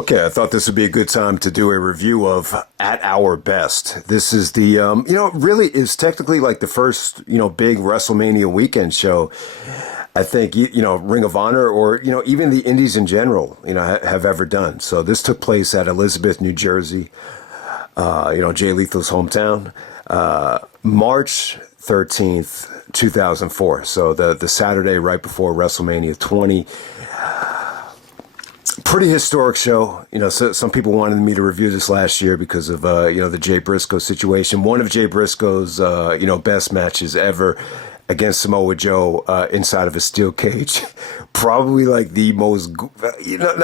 Okay, I thought this would be a good time to do a review of At Our Best. This is the, really is technically like the first, big WrestleMania weekend show. I think, Ring of Honor or, even the Indies in general, have ever done. So this took place at Elizabeth, New Jersey, Jay Lethal's hometown, March 13th, 2004. So the Saturday right before WrestleMania 20. Pretty historic show. So some people wanted me to review this last year because of, the Jay Briscoe situation. One of Jay Briscoe's, best matches ever against Samoa Joe inside of a steel cage. Probably like the most,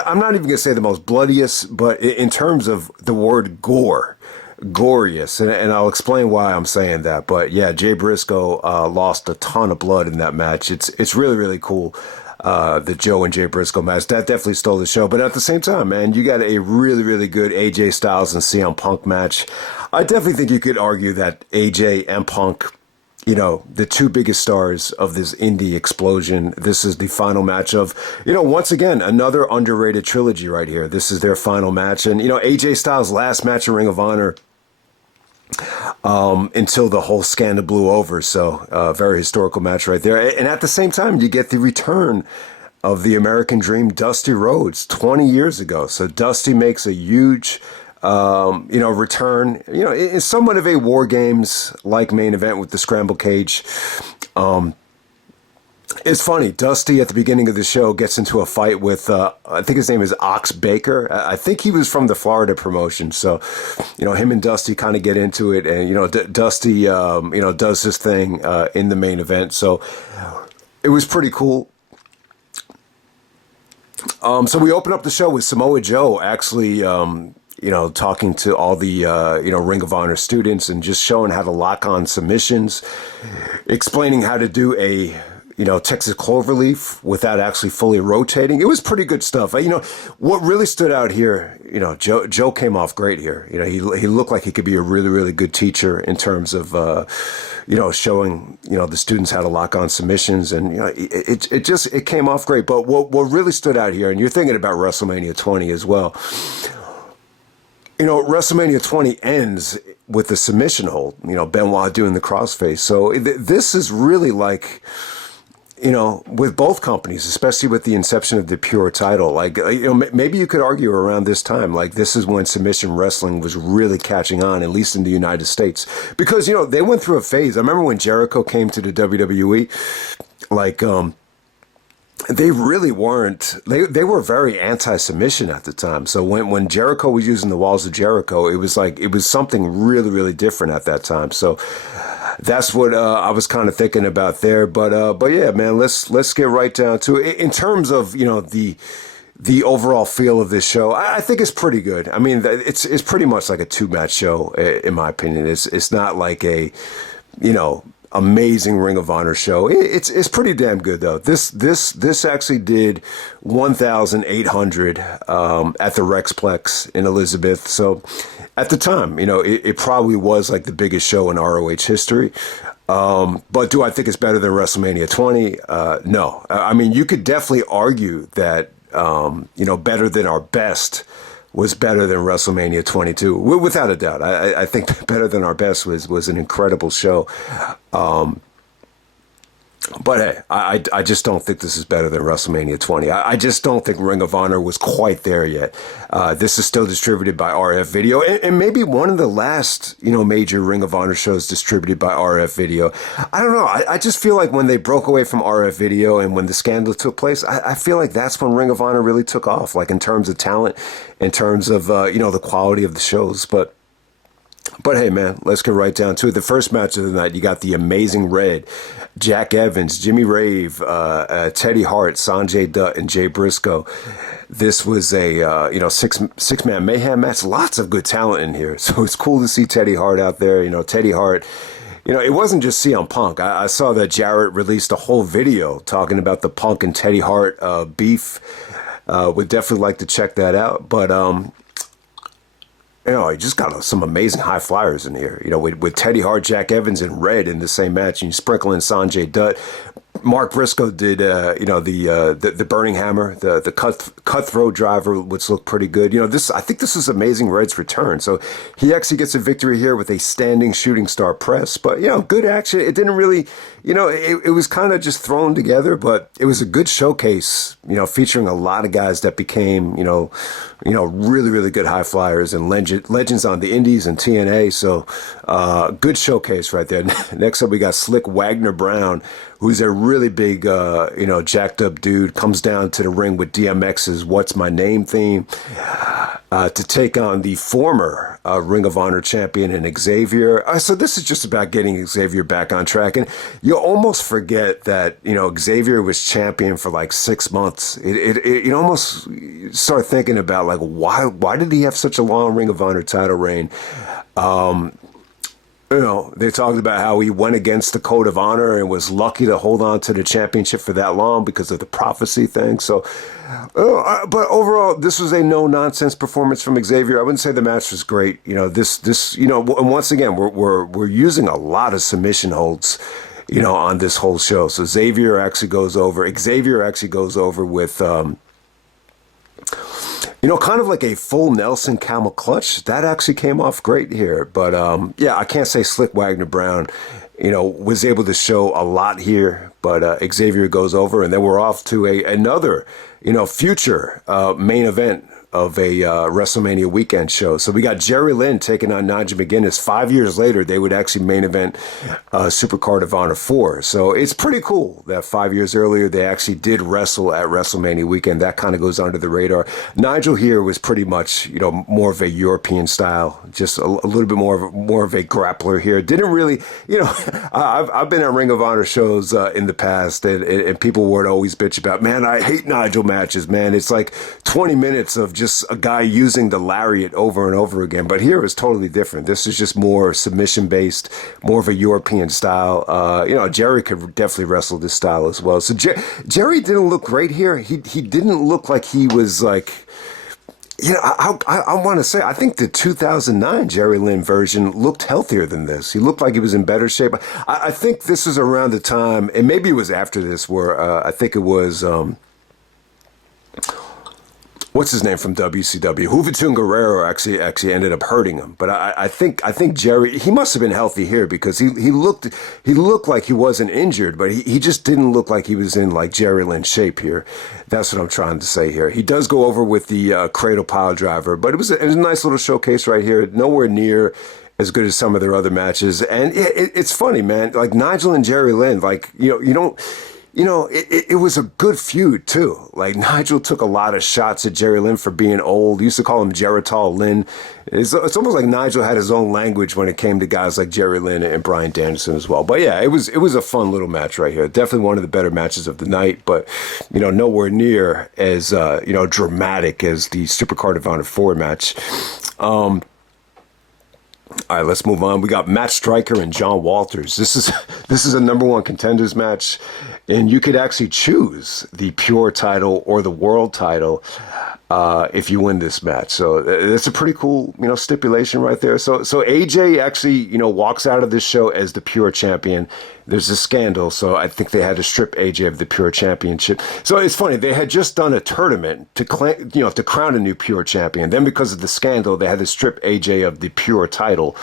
I'm not even going to say the most bloodiest, but in terms of the word gore, goriest. And I'll explain why I'm saying that. But yeah, Jay Briscoe lost a ton of blood in that match. It's really, really cool. The Joe and Jay Briscoe match. That definitely stole the show. But at the same time, man, you got a really, really good AJ Styles and CM Punk match. I definitely think you could argue that AJ and Punk, the two biggest stars of this indie explosion. This is the final match of, once again, another underrated trilogy right here. This is their final match. And, AJ Styles' last match in Ring of Honor until the whole scandal blew over. So very historical match right there. And at the same time, you get the return of the American Dream, Dusty Rhodes, 20 years ago. So Dusty makes a huge, return, it's somewhat of a War Games-like main event with the Scramble cage. It's funny. Dusty at the beginning of the show gets into a fight with, I think his name is Ox Baker. I think he was from the Florida promotion. So, him and Dusty kind of get into it, and Dusty, does his thing in the main event. So, it was pretty cool. So we open up the show with Samoa Joe actually, talking to all the, Ring of Honor students and just showing how to lock on submissions, explaining how to do a Texas Cloverleaf without actually fully rotating. It was pretty good stuff. What really stood out here, Joe came off great here. He looked like he could be a really, really good teacher in terms of, showing, the students how to lock on submissions. And, it came off great. But what really stood out here, and you're thinking about WrestleMania 20 as well, WrestleMania 20 ends with the submission hold, Benoit doing the crossface. So this is really like, with both companies, especially with the inception of the Pure title, like, maybe you could argue around this time, like this is when submission wrestling was really catching on, at least in the United States, because, they went through a phase. I remember when Jericho came to the WWE, like, they really weren't, they were very anti-submission at the time. So when Jericho was using the walls of Jericho, it was something really, really different at that time. So that's what I was kind of thinking about there. But yeah, man, let's get right down to it. In terms of, the overall feel of this show, I think it's pretty good. I mean, it's pretty much like a 2-match show, in my opinion. It's not like a, amazing Ring of Honor show. It's pretty damn good though. This actually did 1,800 at the Rexplex in Elizabeth. So at the time, it probably was like the biggest show in ROH history. But do I think it's better than WrestleMania 20? No. I mean, you could definitely argue that better than our best was better than WrestleMania 22, without a doubt. I think Better Than Our Best was an incredible show. But hey, I just don't think this is better than WrestleMania 20. I just don't think Ring of Honor was quite there yet. This is still distributed by RF Video, and maybe one of the last, major Ring of Honor shows distributed by RF Video. I don't know. I just feel like when they broke away from RF Video and when the scandal took place, I feel like that's when Ring of Honor really took off, like in terms of talent, in terms of, the quality of the shows. But hey, man, let's get right down to it. The first match of the night, you got the Amazing Red, Jack Evans, Jimmy Rave, Teddy Hart, Sonjay Dutt, and Jay Briscoe. This was a six-man mayhem match. Lots of good talent in here, so it's cool to see Teddy Hart out there. Teddy Hart. It wasn't just CM Punk. I saw that Jarrett released a whole video talking about the Punk and Teddy Hart beef. Would definitely like to check that out, but you just got some amazing high flyers in here. With Teddy Hart, Jack Evans, and Red in the same match, and you sprinkle in Sonjay Dutt. Mark Briscoe did, the burning hammer, the cutthroat driver, which looked pretty good. I think this is Amazing Red's return. So he actually gets a victory here with a standing shooting star press. But good action. It didn't really, it was kind of just thrown together, but it was a good showcase. Featuring a lot of guys that became, really really good high flyers and legends on the Indies and TNA. So good showcase right there. Next up, we got Slyk Wagner Brown, who's a really big, jacked up dude, comes down to the ring with DMX's What's My Name theme to take on the former Ring of Honor champion and Xavier. So this is just about getting Xavier back on track. And you almost forget that, Xavier was champion for like 6 months. You almost start thinking about like, why did he have such a long Ring of Honor title reign? They talked about how he went against the code of honor and was lucky to hold on to the championship for that long because of the prophecy thing. So, but overall, this was a no-nonsense performance from Xavier. I wouldn't say the match was great. And once again, we're using a lot of submission holds, on this whole show. So Xavier actually goes over with, kind of like a full Nelson camel clutch. That actually came off great here. But, I can't say Slyk Wagner Brown, was able to show a lot here. But Xavier goes over, and then we're off to another, future main event of a WrestleMania weekend show. So we got Jerry Lynn taking on Nigel McGuinness. 5 years later, they would actually main event Supercard of Honor 4. So it's pretty cool that 5 years earlier, they actually did wrestle at WrestleMania weekend. That kind of goes under the radar. Nigel here was pretty much, more of a European style, just a little bit more of a grappler here. Didn't really, I've been at Ring of Honor shows in the past, and people would always bitch about, man, I hate Nigel matches, man. It's like 20 minutes of just a guy using the lariat over and over again. But here it's totally different. This is just more submission based, more of a European style. Jerry could definitely wrestle this style as well. So Jerry didn't look great here. He didn't look like he was like, I want to say, I think the 2009 Jerry Lynn version looked healthier than this. He looked like he was in better shape. I think this is around the time, and maybe it was after this, where I think it was, what's his name from WCW? Juventud Guerrero actually ended up hurting him. But I think Jerry, he must have been healthy here because he looked like he wasn't injured, but he just didn't look like he was in like Jerry Lynn shape here. That's what I'm trying to say here. He does go over with the cradle pile driver, but it was a nice little showcase right here. Nowhere near as good as some of their other matches. And it's funny, man. Like Nigel and Jerry Lynn, like, you don't. It was a good feud, too. Like, Nigel took a lot of shots at Jerry Lynn for being old. Used to call him Geritol Lynn. It's almost like Nigel had his own language when it came to guys like Jerry Lynn and Bryan Danielson as well. But, yeah, it was a fun little match right here. Definitely one of the better matches of the night, but, nowhere near as, dramatic as the Supercard of Honor 4 match. All right, let's move on. We got Matt Stryker and John Walters. This is a number one contenders match, and you could actually choose the pure title or the world title if you win this match. So it's a pretty cool, stipulation right there. So AJ actually, walks out of this show as the pure champion. There's a scandal, so I think they had to strip AJ of the pure championship. So it's funny, they had just done a tournament to crown a new pure champion. Then because of the scandal, they had to strip AJ of the pure title.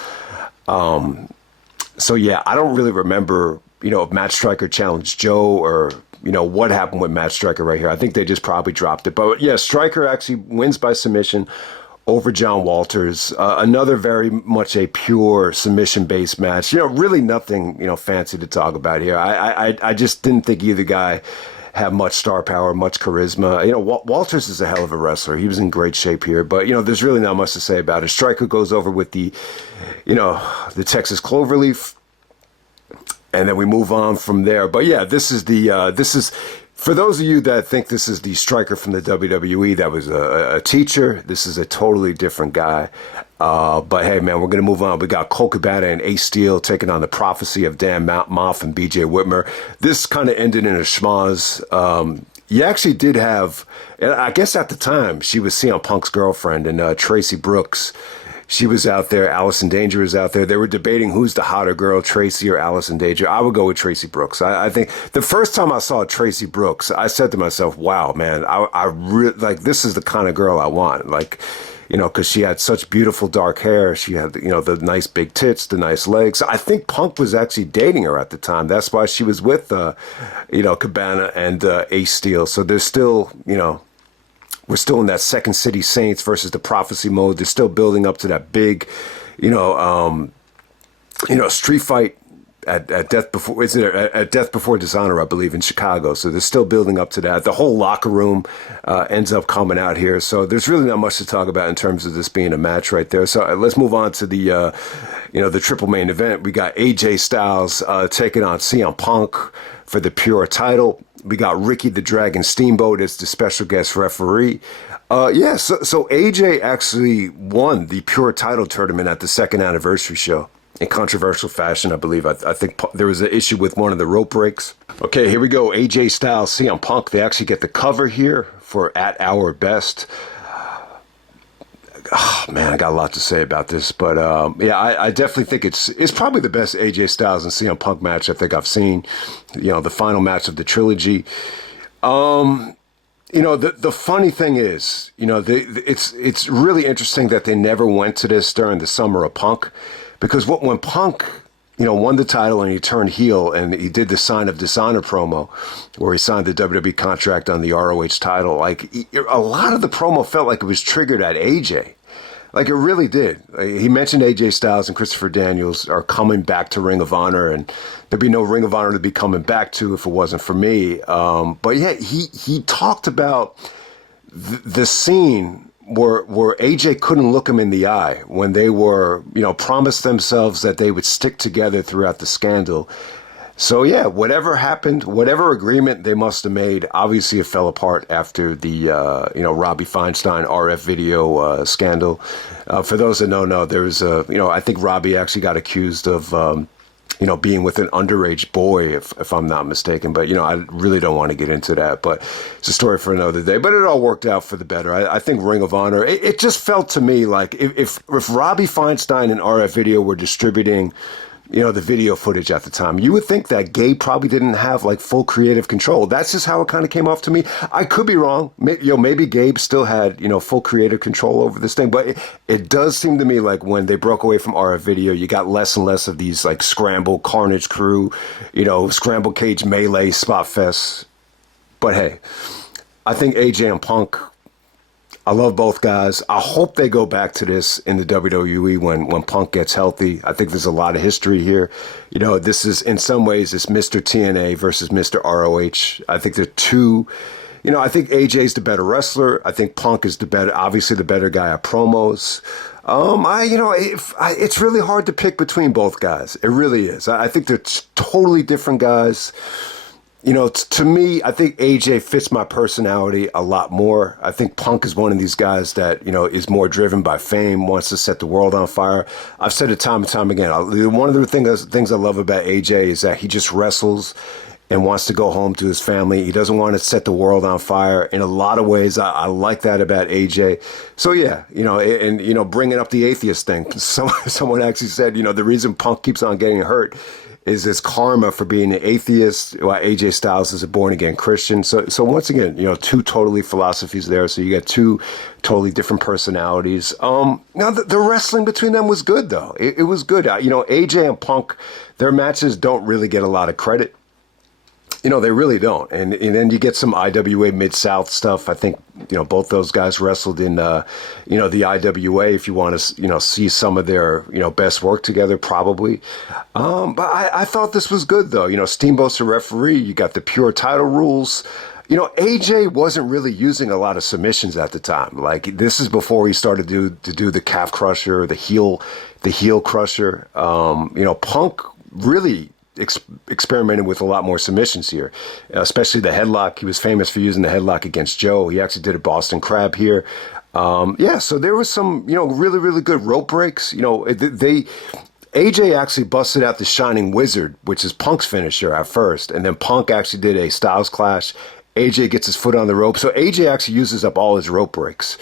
So yeah, I don't really remember, if Matt Stryker challenged Joe or, what happened with Matt Stryker right here. I think they just probably dropped it. But yeah, Stryker actually wins by submission over John Walters. Another very much a pure submission-based match. Really nothing, fancy to talk about here. I just didn't think either guy had much star power, much charisma. Walters is a hell of a wrestler. He was in great shape here. But, there's really not much to say about it. Stryker goes over with the Texas Cloverleaf. And then we move on from there. But yeah, this is for those of you that think this is the Stryker from the WWE, that was a teacher. This is a totally different guy. But hey, man, we're going to move on. We got Colt Cabana and Ace Steel taking on the Prophecy of Dan Maff and BJ Whitmer. This kind of ended in a schmoz. You actually did have, and I guess at the time, she was CM Punk's girlfriend, and Tracy Brooks. She was out there. Allison Danger was out there. They were debating who's the hotter girl, Tracy or Allison Danger. I would go with Tracy Brooks. I think the first time I saw Tracy Brooks, I said to myself, wow, man, I really, like, this is the kind of girl I want. Like, you know, because she had such beautiful dark hair. She had, you know, the nice big tits, the nice legs. I think Punk was actually dating her at the time. That's why she was with, you know, Cabana and Ace Steel. So there's still, you know, we're still in that Second City Saints versus the Prophecy mode. They're still building up to that big, you know, street fight at Death Before, is it at Death Before Dishonor, I believe, in Chicago. So they're still building up to that. The whole locker room ends up coming out here. So there's really not much to talk about in terms of this being a match right there. So let's move on to the, you know, the triple main event. We got AJ Styles taking on CM Punk for the Pure title. We got Ricky the Dragon Steamboat as the special guest referee. So AJ actually won the Pure title tournament at the second anniversary show in controversial fashion, I believe. I think there was an issue with one of the rope breaks. Okay, here we go. AJ Styles, CM Punk. They actually get the cover here for At Our Best. Oh, man, I got a lot to say about this, but yeah, I definitely think it's probably the best AJ Styles and CM Punk match I think I've seen. You know, the final match of the trilogy. You know, the funny thing is, you know, it's really interesting that they never went to this during the summer of Punk, because when Punk, you know, won the title and he turned heel and he did the Sign of Dishonor promo where he signed the WWE contract on the ROH title, like a lot of the promo felt like it was triggered at AJ. Like it really did. He mentioned AJ Styles and Christopher Daniels are coming back to Ring of Honor, and there'd be no Ring of Honor to be coming back to if it wasn't for me. But yeah, he talked about the scene where AJ couldn't look him in the eye when they were, you know, promised themselves that they would stick together throughout the scandal. So yeah, whatever happened, whatever agreement they must have made, obviously it fell apart after the, you know, Robbie Feinstein RF video scandal. For those that don't know, there was a, you know, I think Robbie actually got accused of, you know, being with an underage boy, if I'm not mistaken. But, you know, I really don't want to get into that. But it's a story for another day. But it all worked out for the better. I think Ring of Honor, it just felt to me like if Robbie Feinstein and RF Video were distributing, you know, the video footage at the time, you would think that Gabe probably didn't have like full creative control. That's just how it kind of came off to me. I could be wrong. Maybe Gabe still had, you know, full creative control over this thing. But it does seem to me like when they broke away from RF Video, you got less and less of these like Scramble, Carnage crew, you know, Scramble Cage, Melee, Spot Fest. But hey, I think AJ and Punk, I love both guys. I hope they go back to this in the WWE when Punk gets healthy. I think there's a lot of history here. You know, this is, in some ways, it's Mr. TNA versus Mr. ROH. I think they're two, you know, I think AJ's the better wrestler. I think Punk is obviously the better guy at promos. It's really hard to pick between both guys. It really is. I think they're totally different guys. You know, to me, I think AJ fits my personality a lot more. I think Punk is one of these guys that, you know, is more driven by fame, wants to set the world on fire. I've said it time and time again. One of the things I love about AJ is that he just wrestles and wants to go home to his family. He doesn't want to set the world on fire. In a lot of ways, I like that about AJ. So yeah, you know, and you know, bringing up the atheist thing. Someone actually said, you know, the reason Punk keeps on getting hurt is this karma for being an atheist, while AJ Styles is a born-again Christian. So once again, you know, two totally philosophies there. So you got two totally different personalities. Now, the wrestling between them was good, though. It was good. You know, AJ and Punk, their matches don't really get a lot of credit. You know, they really don't. And then you get some IWA Mid-South stuff. I think, you know, both those guys wrestled in, you know, the IWA, if you want to, you know, see some of their, you know, best work together, probably. But I thought this was good, though. You know, Steamboat's a referee. You got the Pure title rules. You know, AJ wasn't really using a lot of submissions at the time. Like, this is before he started to do the calf crusher, the heel crusher. You know, Punk really experimented with a lot more submissions here, especially the headlock. He was famous for using the headlock against Joe. He actually did a Boston Crab here. So there was some, you know, really, really good rope breaks. You know, AJ actually busted out the Shining Wizard, which is Punk's finisher at first, and then Punk actually did a Styles Clash. AJ gets his foot on the rope. So AJ actually uses up all his rope breaks.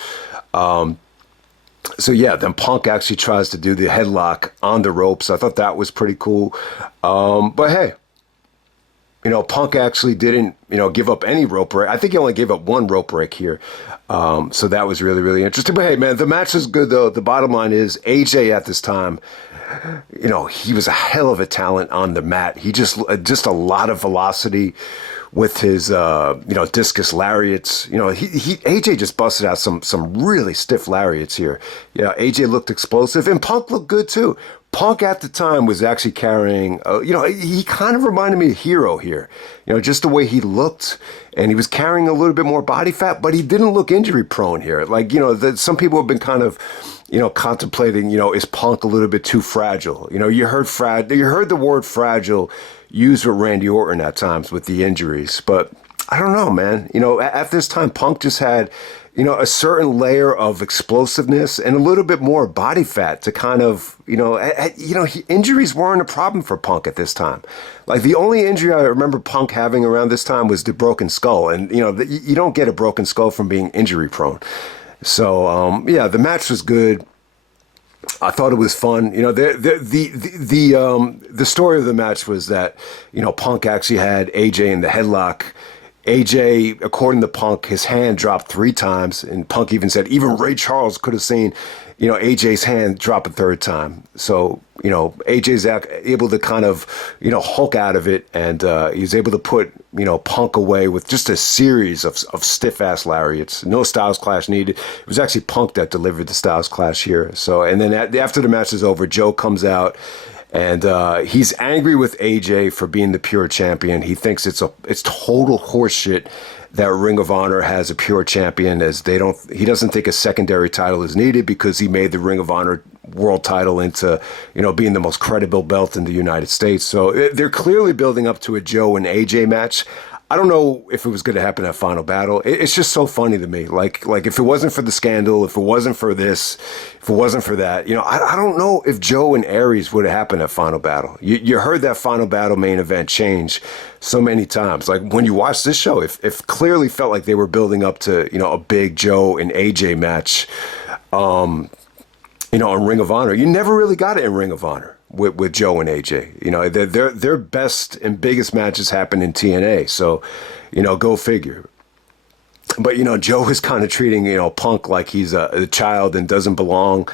So yeah, then Punk actually tries to do the headlock on the ropes. I thought that was pretty cool. But hey, Punk actually didn't, give up any rope break. I think he only gave up one rope break here. So that was really, really interesting. But hey, man, the match was good, though. The bottom line is AJ at this time, he was a hell of a talent on the mat. He just a lot of velocity with his, discus lariats. AJ just busted out some really stiff lariats here. Yeah, AJ looked explosive, and Punk looked good, too. Punk at the time was actually carrying, he kind of reminded me of Hero here, just the way he looked, and he was carrying a little bit more body fat, but he didn't look injury prone here. Like, some people have been kind of, contemplating, is Punk a little bit too fragile? You heard the word fragile used with Randy Orton at times with the injuries, but I don't know, man. At this time, Punk just had, a certain layer of explosiveness and a little bit more body fat to kind of, injuries weren't a problem for Punk at this time. Like the only injury I remember Punk having around this time was the broken skull. And, you don't get a broken skull from being injury prone. So, the match was good. I thought it was fun. The story of the match was that, Punk actually had AJ in the headlock. AJ, according to Punk, his hand dropped 3 times, and Punk even said even Ray Charles could have seen, AJ's hand drop a 3rd time. So, AJ's able to kind of, Hulk out of it, and he was able to put, Punk away with just a series of stiff-ass lariats. No Styles Clash needed. It was actually Punk that delivered the Styles Clash here. So, and then after the match is over, Joe comes out. And he's angry with AJ for being the pure champion. He thinks it's total horseshit that Ring of Honor has a pure champion, as he doesn't think a secondary title is needed because he made the Ring of Honor world title into, being the most credible belt in the United States. So they're clearly building up to a Joe and AJ match. I don't know if it was going to happen at Final Battle. It's just so funny to me. Like if it wasn't for the scandal, if it wasn't for this, if it wasn't for that, I don't know if Joe and Aries would have happened at Final Battle. You heard that Final Battle main event change so many times. Like when you watch this show, if clearly felt like they were building up to, a big Joe and AJ match, in Ring of Honor. You never really got it in Ring of Honor with Joe and AJ. Their best and biggest matches happen in TNA. So, go figure. But, Joe is kind of treating, Punk like he's a child and doesn't belong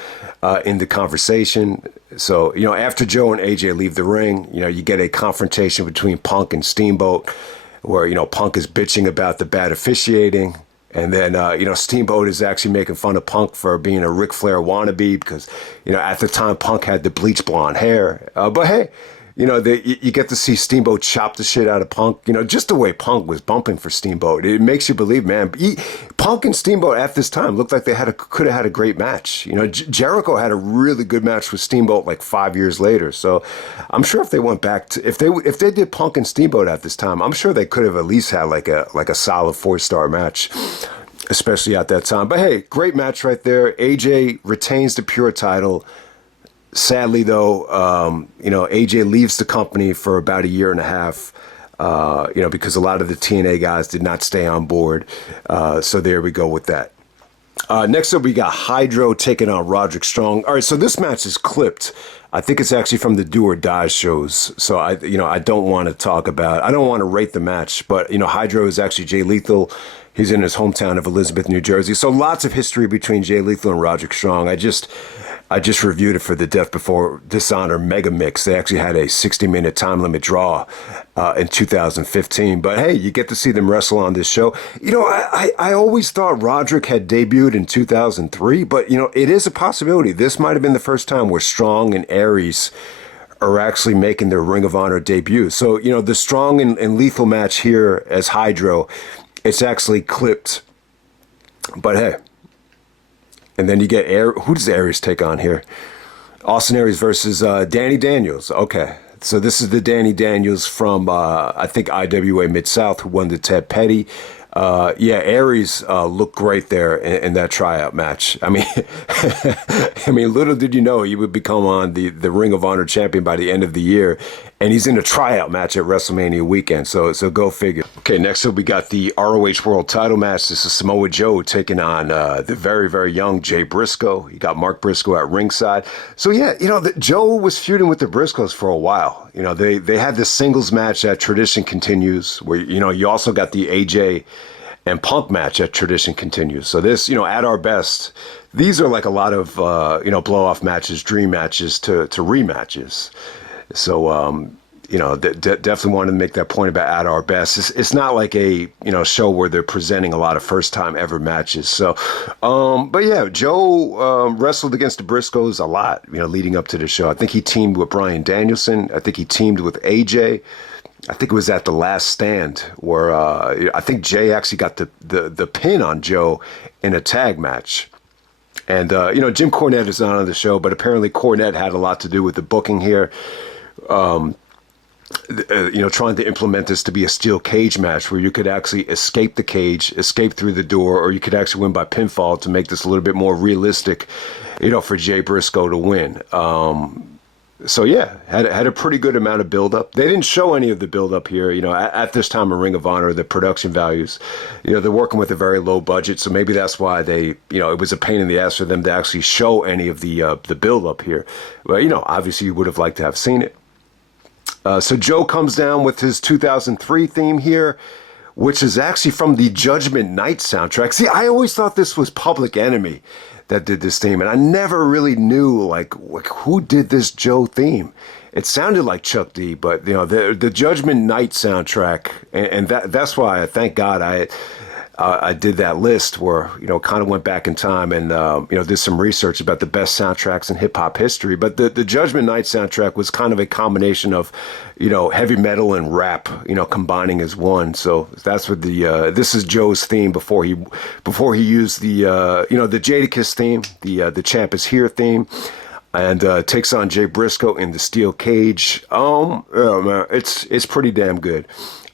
in the conversation. So, after Joe and AJ leave the ring, you get a confrontation between Punk and Steamboat where, Punk is bitching about the bad officiating. And then, Steamboat is actually making fun of Punk for being a Ric Flair wannabe because, at the time, Punk had the bleach blonde hair. But hey, you get to see Steamboat chop the shit out of Punk. Just the way Punk was bumping for Steamboat. It makes you believe, man. Punk and Steamboat at this time looked like they could have had a great match. Jericho had a really good match with Steamboat like 5 years later. So I'm sure if they went back to, if they did Punk and Steamboat at this time, I'm sure they could have at least had like a solid 4-star match, especially at that time. But hey, great match right there. AJ retains the pure title. Sadly, though, AJ leaves the company for about 1.5 years, because a lot of the TNA guys did not stay on board. So there we go with that. Next up, we got Hydro taking on Roderick Strong. All right, so this match is clipped. I think it's actually from the Do or Die shows. So I don't want to rate the match, but Hydro is actually Jay Lethal. He's in his hometown of Elizabeth, New Jersey. So lots of history between Jay Lethal and Roderick Strong. I just reviewed it for the Death Before Dishonor Mega Mix. They actually had a 60-minute time limit draw in 2015. But hey, you get to see them wrestle on this show. I always thought Roderick had debuted in 2003, but it is a possibility. This might have been the first time where Strong and Aries are actually making their Ring of Honor debut. So, the Strong and Lethal match here as Hydro, it's actually clipped. But hey. And then you get who does Aries take on here? Austin Aries versus Danny Daniels. Okay, so this is the Danny Daniels from I think IWA Mid South who won the Ted Petty Yeah, Aries looked great there in that tryout match. I mean, I mean, little did you know he would become on the Ring of Honor champion by the end of the year, and he's in a tryout match at WrestleMania weekend. So go figure. Okay, next up we got the ROH World Title match. This is Samoa Joe taking on the very very young Jay Briscoe. You got Mark Briscoe at ringside. So yeah, Joe was feuding with the Briscoes for a while. They had this singles match at Tradition Continues, where you also got the AJ and Punk match at Tradition Continues. So this, at our best, these are like a lot of blow off matches, dream matches to rematches. So definitely wanted to make that point about at our best. It's not like a show where they're presenting a lot of first time ever matches. So, but yeah, Joe wrestled against the Briscoes a lot, leading up to the show. I think he teamed with Bryan Danielson. I think he teamed with AJ. I think it was at the Last Stand where I think Jay actually got the pin on Joe in a tag match. And, Jim Cornette is not on the show, but apparently Cornette had a lot to do with the booking here. Trying to implement this to be a steel cage match where you could actually escape the cage, escape through the door, or you could actually win by pinfall to make this a little bit more realistic, for Jay Briscoe to win. So yeah, had a pretty good amount of buildup. They didn't show any of the buildup here. At this time in Ring of Honor, the production values, they're working with a very low budget, so maybe that's why they, it was a pain in the ass for them to actually show any of the buildup here. But obviously you would have liked to have seen it. So Joe comes down with his 2003 theme here, which is actually from the Judgment Night soundtrack. See, I always thought this was Public Enemy that did this theme, and I never really knew like who did this Joe theme. It sounded like Chuck D, but the Judgment Night soundtrack, and that's why thank God I did that list where kind of went back in time and did some research about the best soundtracks in hip hop history. But the Judgment Night soundtrack was kind of a combination of heavy metal and rap combining as one. So that's what this is Joe's theme before he used the the Jadakiss theme, the Champ is Here theme. And takes on Jay Briscoe in the steel cage. Man, it's pretty damn good.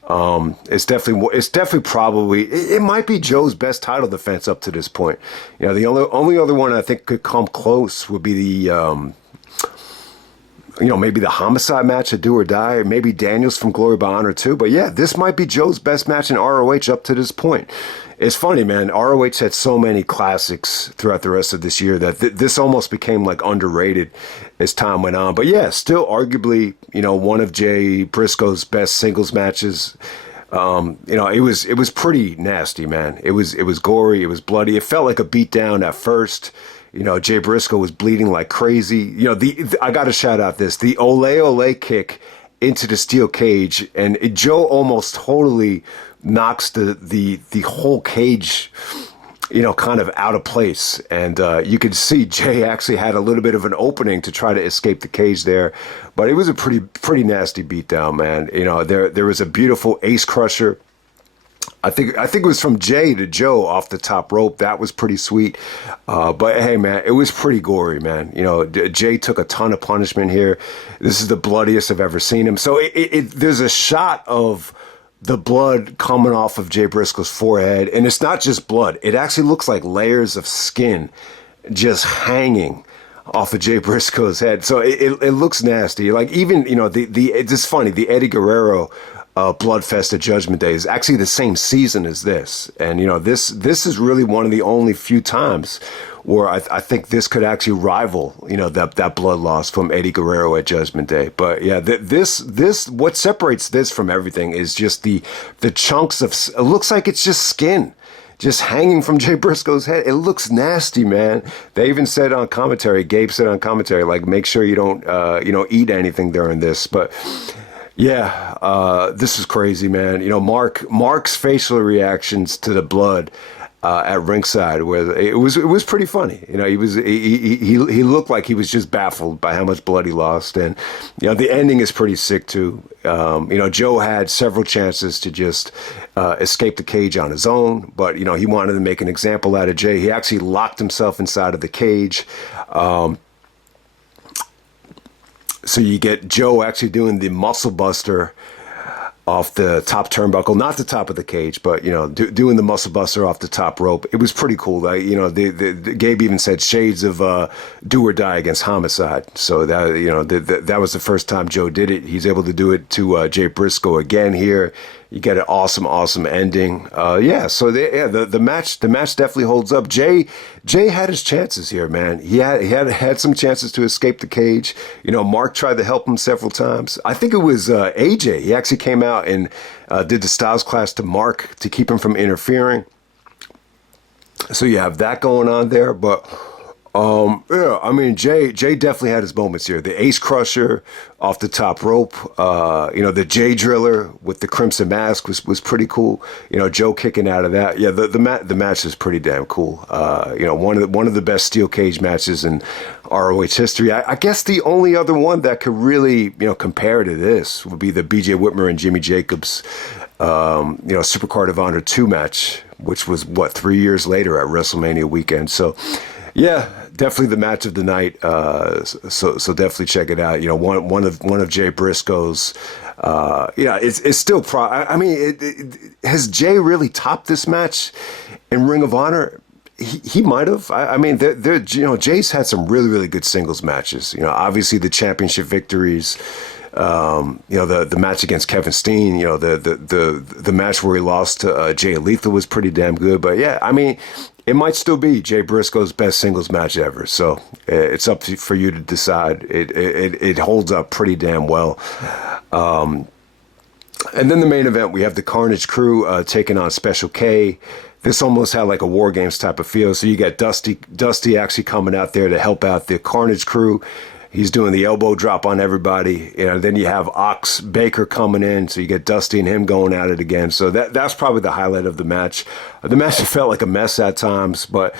It's definitely probably it might be Joe's best title defense up to this point. The only other one I think could come close would be the maybe the Homicide match at Do or Die, maybe Daniels from Glory by Honor too. But yeah, this might be Joe's best match in ROH up to this point. It's funny, man. ROH had so many classics throughout the rest of this year that this almost became like underrated as time went on. But yeah, still arguably, one of Jay Briscoe's best singles matches. It was pretty nasty, man. It was gory. It was bloody. It felt like a beatdown at first. Jay Briscoe was bleeding like crazy. I got to shout out the Ole Ole kick into the steel cage, and Joe almost totally knocks the whole cage, kind of out of place. And you could see Jay actually had a little bit of an opening to try to escape the cage there. But it was a pretty nasty beatdown, man. There was a beautiful ace crusher. I think it was from Jay to Joe off the top rope. That was pretty sweet. But hey, man, it was pretty gory, man. Jay took a ton of punishment here. This is the bloodiest I've ever seen him. So there's a shot of the blood coming off of Jay Briscoe's forehead, and it's not just blood. It actually looks like layers of skin just hanging off of Jay Briscoe's head. So it looks nasty. Like even it's just funny. The Eddie Guerrero Bloodfest at Judgment Day is actually the same season as this, and this is really one of the only few times where I think this could actually rival, that blood loss from Eddie Guerrero at Judgment Day. But yeah, this what separates this from everything is just the chunks of, it looks like it's just skin just hanging from Jay Briscoe's head. It looks nasty, man. They even said on commentary, Gabe said on commentary, like, make sure you don't eat anything during this. But yeah, this is crazy, man. Mark's facial reactions to the blood at ringside, where it was pretty funny. He looked like he was just baffled by how much blood he lost, and the ending is pretty sick too. Joe had several chances to just escape the cage on his own, but he wanted to make an example out of Jay. He actually locked himself inside of the cage. So you get Joe actually doing the muscle buster off the top turnbuckle, not the top of the cage, but doing the muscle buster off the top rope. It was pretty cool. Like, the Gabe even said shades of do or die against Homicide. So that was the first time Joe did it. He's able to do it to Jay Briscoe again here. You get an awesome ending. The match definitely holds up. Jay had his chances here, man. He had some chances to escape the cage. Mark tried to help him several times. I think it was AJ. He actually came out and did the Styles Clash to Mark to keep him from interfering. So you have that going on there, but Jay definitely had his moments here. The Ace Crusher off the top rope, the Jay Driller with the Crimson Mask was pretty cool. Joe kicking out of that. Yeah, the match is pretty damn cool. One of the best steel cage matches in ROH history. I guess the only other one that could really compare to this would be the BJ Whitmer and Jimmy Jacobs Supercard of Honor 2 match, which was 3 years later at WrestleMania weekend. So yeah, definitely the match of the night. So definitely check it out. One of Jay Briscoe's. It's still has Jay really topped this match in Ring of Honor? He might have. Jay's had some really good singles matches. Obviously the championship victories. The match against Kevin Steen. The match where he lost to Jay Lethal was pretty damn good. But yeah, it might still be Jay Briscoe's best singles match ever. So it's up for you to decide. It holds up pretty damn well. And then the main event, we have the Carnage crew taking on Special K. This almost had like a War Games type of feel. So you got Dusty actually coming out there to help out the Carnage crew. He's doing the elbow drop on everybody. Then you have Ox Baker coming in, so you get Dusty and him going at it again. So that's probably the highlight of the match. The match felt like a mess at times, but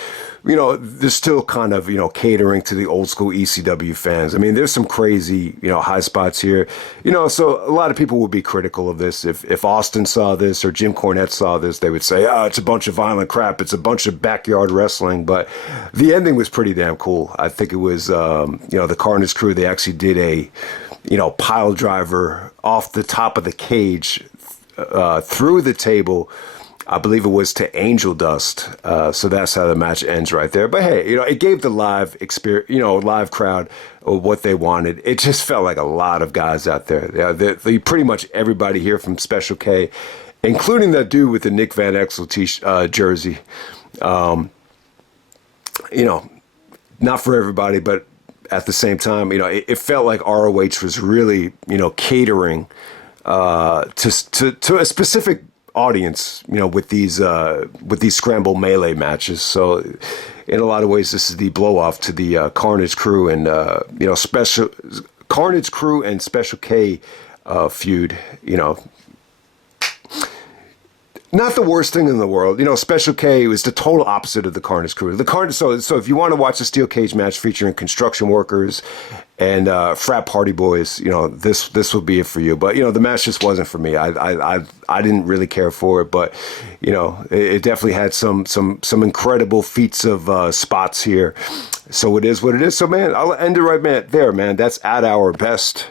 they're still kind of catering to the old school ECW fans. There's some crazy high spots here. So a lot of people would be critical of this. If Austin saw this or Jim Cornette saw this, they would say, it's a bunch of violent crap. It's a bunch of backyard wrestling. But the ending was pretty damn cool. I think it was the Carnage crew. They actually did a pile driver off the top of the cage through the table. I believe it was to Angel Dust. So that's how the match ends right there. But hey, it gave the live experience, live crowd what they wanted. It just felt like a lot of guys out there. Pretty much everybody here from Special K, including that dude with the Nick Van Exel jersey. Not for everybody, but at the same time, it felt like ROH was really, catering to a specific audience, with these Scramble melee matches. So in a lot of ways, this is the blow off to the Carnage crew and Special Carnage crew and Special K feud. Not the worst thing in the world. Special K was the total opposite of the Carnage crew. The Carnage. So if you want to watch a steel cage match featuring construction workers and frat party boys, this will be it for you. But the match just wasn't for me. I didn't really care for it. But it definitely had some incredible feats of spots here. So it is what it is. So man, I'll end it right there, man. That's at our best.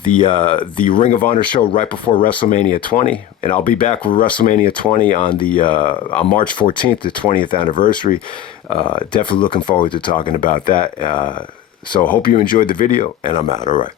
The Ring of Honor show right before WrestleMania 20, and I'll be back with WrestleMania 20 on March 14th, the 20th anniversary. Definitely looking forward to talking about that. So hope you enjoyed the video, and I'm out. All right.